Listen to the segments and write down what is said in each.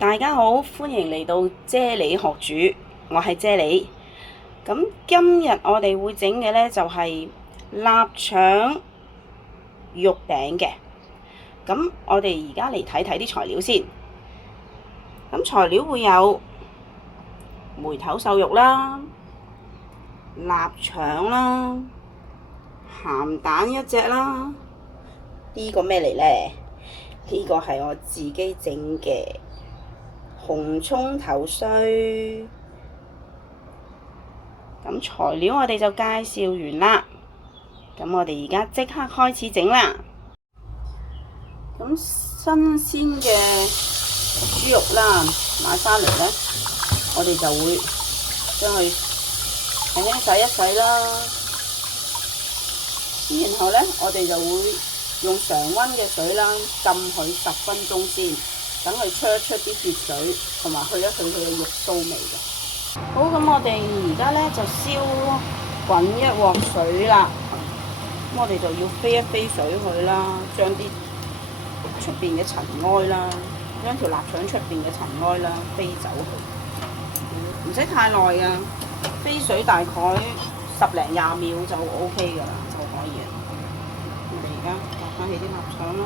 大家好，歡迎嚟到啫喱學煮，我係啫喱。咁今日我哋會整嘅呢就係臘腸肉餅嘅。咁我哋而家嚟睇睇啲材料先。咁材料會有梅頭瘦肉啦、臘腸啦、鹹蛋一隻啦。呢個咩嚟呢？呢個係我自己整嘅紅葱頭衰。咁材料我哋就介紹完啦。咁我哋而家即刻開始整啦。咁新鮮嘅豬肉啦，買返嚟呢，我哋就會將佢輕輕洗一洗啦。然後呢，我哋就會用常溫嘅水啦，浸佢10分鐘先，等佢出一出啲血水，同埋去一去佢嘅肉臊味嘅。好，咁我哋而家呢就燒滾一鑊水啦。咁我哋就要飛一飛水佢啦，將啲出邊嘅塵埃啦，將條臘腸出邊嘅塵埃啦飛走佢。唔使太耐㗎，飛水大概10零20秒就 OK 㗎啦，就可以啦。我哋而家落翻起啲臘腸啦，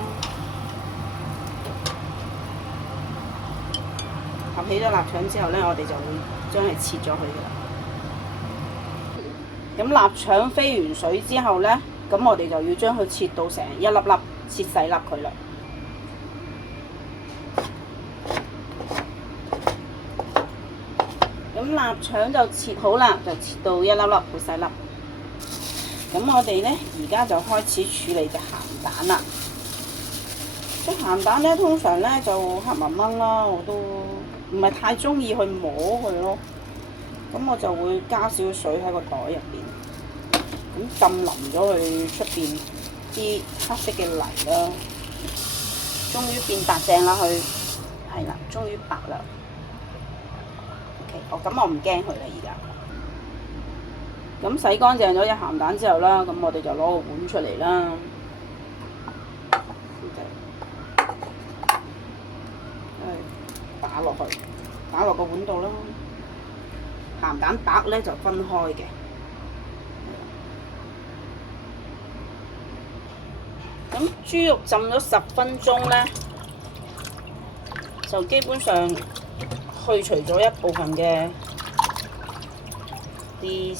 合起咗臘腸之後呢，我哋就會將佢切咗佢㗎啦。咁臘腸飛完水之後呢，咁我哋就要將佢切到成一粒粒，切細粒佢啦。咁臘腸就切好啦，就切到一粒粒好細粒。咁我哋呢，而家就開始處理隻鹹蛋啦。隻鹹蛋呢，通常呢就黑掹掹啦，我都唔係太中意去摸佢咯。咁我就會加少水喺個袋入邊，咁浸淋咗佢出邊啲黑色嘅泥啦。終於變白淨啦，佢係啦，終於白啦。OK，咁我唔驚佢啦而家。咁洗乾淨咗隻鹹蛋之後啦，咁我哋就攞個碗出嚟啦。打落去，打落個碗度啦。鹹蛋白呢就分開嘅。咁豬肉浸咗10分鐘呢，就基本上去除咗一部分嘅啲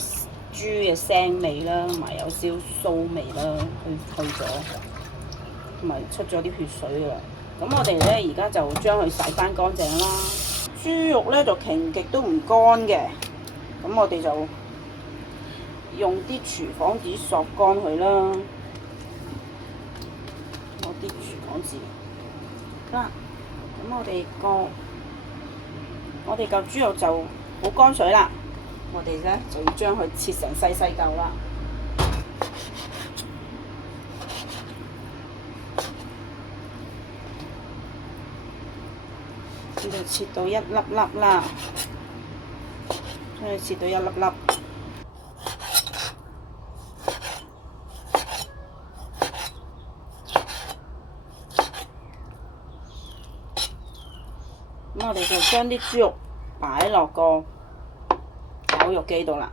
豬嘅腥味啦，同埋有少臊味啦，去咗，同埋出咗啲血水噶啦。咁我哋呢，而家就將佢洗翻乾淨啦。豬肉呢就擎極都唔乾嘅，咁我哋就用啲廚房紙索乾佢啦。攞啲廚房紙啦。咁我哋嚿豬肉就好乾水啦。我哋呢就要將佢切成細細嚿啦。咁就切到一粒粒啦，將佢切到一粒粒。咁我哋就將啲豬肉擺落個絞肉機度啦。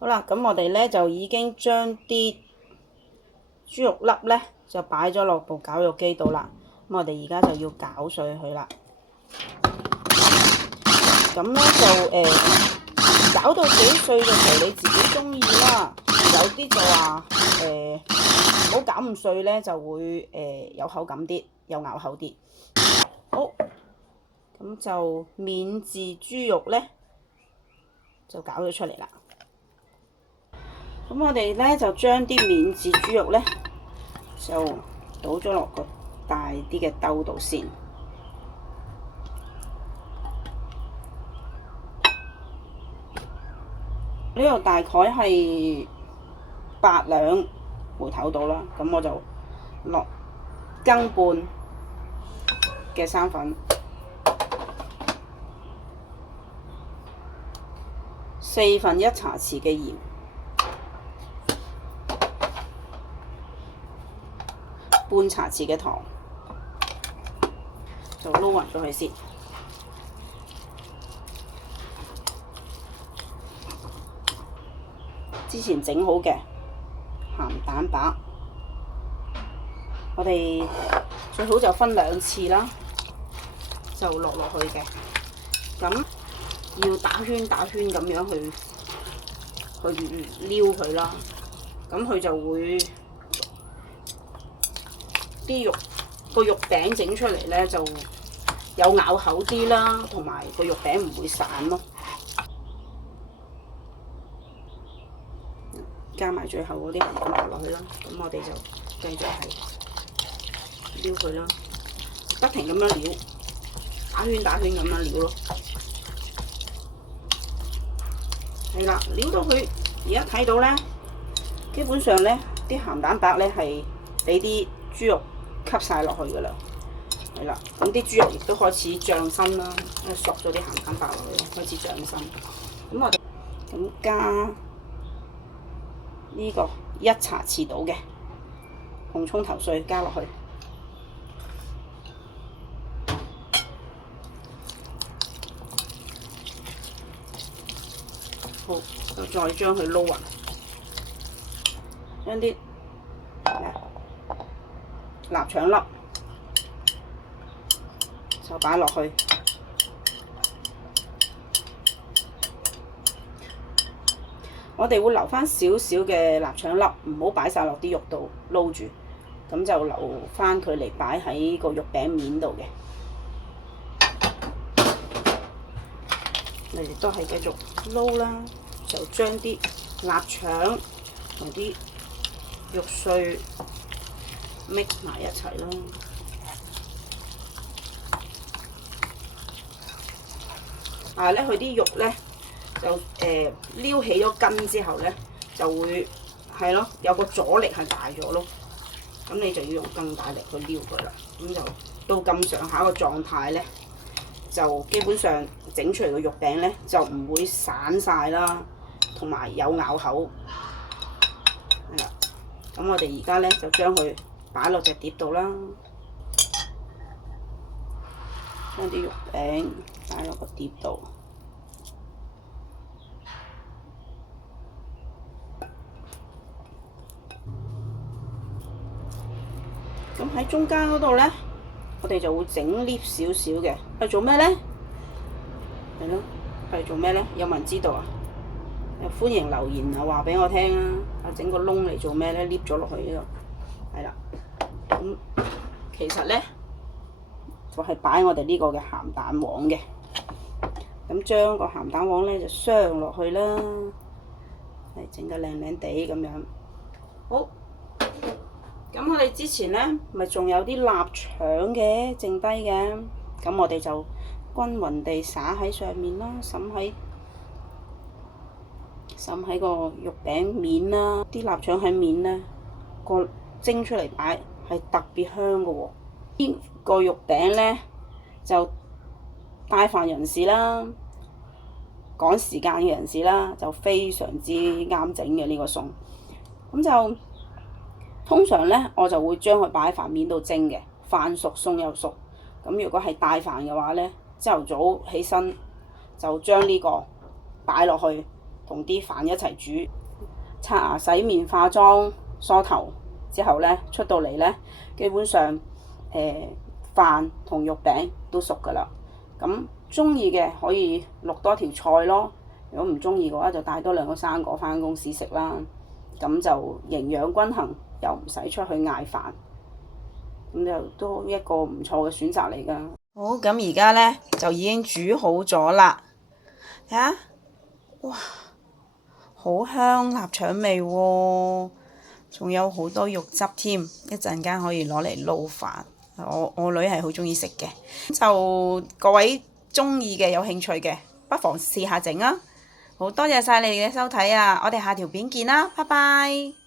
好啦，咁我哋呢就已經將啲豬肉粒呢就擺咗落部絞肉機度啦。咁我哋而家就要攪碎佢啦。咁呢就攪到幾碎就隨你自己中意啦。有啲就話唔好攪咁碎呢，就會有口感啲，有咬口啲。好，咁就免治豬肉呢，就攪咗出嚟啦。咁我哋呢就將啲免治豬肉呢，就倒咗落個大啲嘅兜度先。呢度大概係8兩梅頭到啦，咁我就落羹半嘅生粉，1/4茶匙嘅鹽，半茶匙嘅糖，就撈勻咗佢先。之前整好嘅鹹蛋白，我哋最好就分2次啦，就落去嘅。咁要打圈咁樣去撩佢啦，咁佢就會啲個肉餅整出嚟咧就有咬口啲啦，同埋個肉餅唔會散咯。加埋最後嗰啲鹹蛋白落去啦，咁我哋就繼續係撩佢啦，不停咁樣撩，打圈咁樣撩咯。係啦，撩到佢而家睇到咧，基本上咧啲鹹蛋白咧係俾啲豬肉吸晒落去噶啦。係啦，咁啲豬肉亦都開始漲身啦，因為索咗啲鹹蛋白落去，開始漲身。咁我哋咁加呢個1茶匙到嘅紅葱頭碎加落去，好，就再將佢撈勻，將啲臘腸粒就擺落去。我哋會留翻少少嘅臘腸粒，唔好擺晒落啲肉度撈住，咁就留翻佢嚟擺喺個肉餅面度嘅。你哋都係繼續撈啦，就將啲臘腸同啲肉碎 mix 埋一齊啦。但係咧，佢啲肉咧就撩起咗筋之後咧，就會係咯，有個阻力係大咗咯。咁你就要用更大力去撩佢啦。咁就到咁上下個狀態咧，就基本上整出嚟個肉餅咧就唔會散晒啦，同埋有咬口。係啦，咁我哋而家咧就將佢擺落隻碟度啦，將啲肉餅擺落個碟度。咁喺中間嗰度咧，我哋就會整凹少少嘅，係做咩咧？係咯，係做咩咧？有冇人知道啊？歡迎留言啊，話俾我聽啊！整個窿嚟做咩咧？凹咗落去呢度，係啦。咁其實咧就係擺我哋呢個嘅鹹蛋黃嘅。咁將個鹹蛋黃咧就鑲落去啦，係整得靚靚地咁樣。好。咁我哋之前咧，咪仲有啲臘腸嘅剩低嘅，咁我哋就均勻地灑喺上面啦，滲喺個肉餅面啦。啲臘腸喺面咧，個蒸出嚟擺係特別香嘅喎。呢個肉餅咧就帶飯人士啦，趕時間嘅人士啦，就非常之啱整嘅呢個餸。咁就通常咧，我就會將佢擺喺飯面度蒸嘅，飯熟餸又熟。咁如果係帶飯嘅話咧，朝頭早起身就將呢個擺落去，同啲飯一齊煮。刷牙、洗面、化妝、梳頭之後咧，出到嚟咧，基本上飯同肉餅都熟噶啦。咁中意嘅可以落多條菜咯，如果唔中意嘅話，就帶多2個生果返公司食啦。咁就營養均衡，又唔使出去嗌飯，咁就都一個唔錯嘅選擇嚟㗎。好，咁而家咧就已經煮好咗啦，睇下，哇，好香臘腸味喎，仲有好多肉汁添，一陣間可以攞嚟撈飯。我女係好中意食嘅，就各位中意嘅有興趣嘅，不妨試下整啊！好多謝晒你嘅收睇啊！我哋下條片見啦，拜拜。